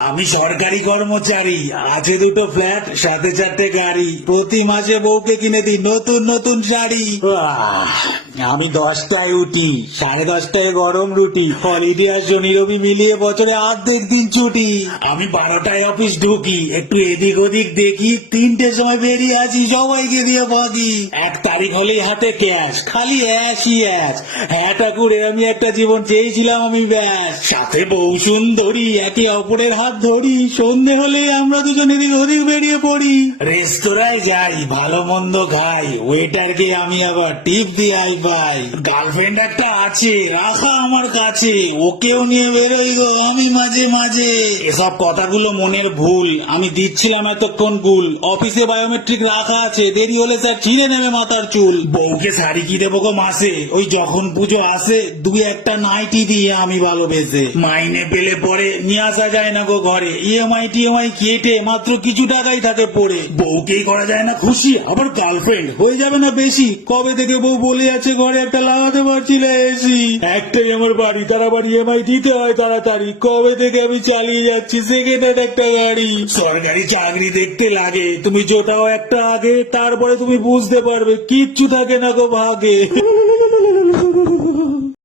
আমি সরকারি কর্মচারী, আছে দুটো ফ্ল্যাট, সাথে চারটে গাড়ি, প্রতি মাসে বউকে কিনে দিই নতুন নতুন শাড়ি। আমি 10টায় উঠি, 10:30টায় গরম রুটি, হলিডে আর শনি রবি মিলিয়ে বছরে অর্ধেক দিন ছুটি। আমি 12টায় অফিস ঢুকি, একটু এদিক ওদিক দেখি, 3টের সময় বেরিয়ে আসি, সবাইকে দিয়ে ভাগি। 1 তারিখ হলেই হাতে ক্যাশ, খালি অ্যাশই অ্যাশ। হ্যাঁ ঠাকুরে, আমি একটা জীবন চেয়েছিলাম, আমি ব্যাস। সাথে বউ সুন্দরী, একে অপরের হাত ধরি, সন্ধে হলে আমরা দুজন এদিক ওদিক বেরিয়ে পড়ি। রেস্তোরাঁয় যাই, ভালো মন্দ খাই, ওয়েটারকে আমি আবার টিপ দিয়ে আই পাই। গার্লফ্রেন্ড একটা আছে, রাখা আমার কাছে, ওকেও নিয়ে বেরোই গো আমি মাঝে মাঝে। এসব কথাগুলো মনের ভুল, আমি দিচ্ছিলাম এতক্ষণ কুল। অফিসে বায়োমেট্রিক রাখা আছে, দেরি হলে স্যার ছিঁড়ে নেবে মাথার চুল। বউকে শাড়ি কি দেবো গো মাসে, ওই যখন পুজো আসে 2-1টা নাইটি দিয়ে আমি ভালোবেসে। মাইনে পেলে পরে নিয়ে আসা যায় না গো ঘরে, ইএমআই টিএমআই কেটে মাত্র কিছু টাকাই থাকে পড়ে। বউকেই করা যায় না খুশি, আবার গার্লফ্রেন্ড হয়ে যাবে না বেশি। কবে থেকে বউ বলে আছে ঘরে একটা লাগাতে পারছি না এসি। একটাই আমার বাড়ি, তার আবার ইএমআই দিতে হয় তাড়াতাড়ি। কবে থেকে আমি চালিয়ে যাচ্ছি সেকেন্ড হ্যান্ড একটা গাড়ি। সরকারি চাকরি দেখতে লাগে, তুমি জোটাও একটা আগে, তারপরে তুমি বুঝতে পারবে কিচ্ছু থাকে না গো ভাগে।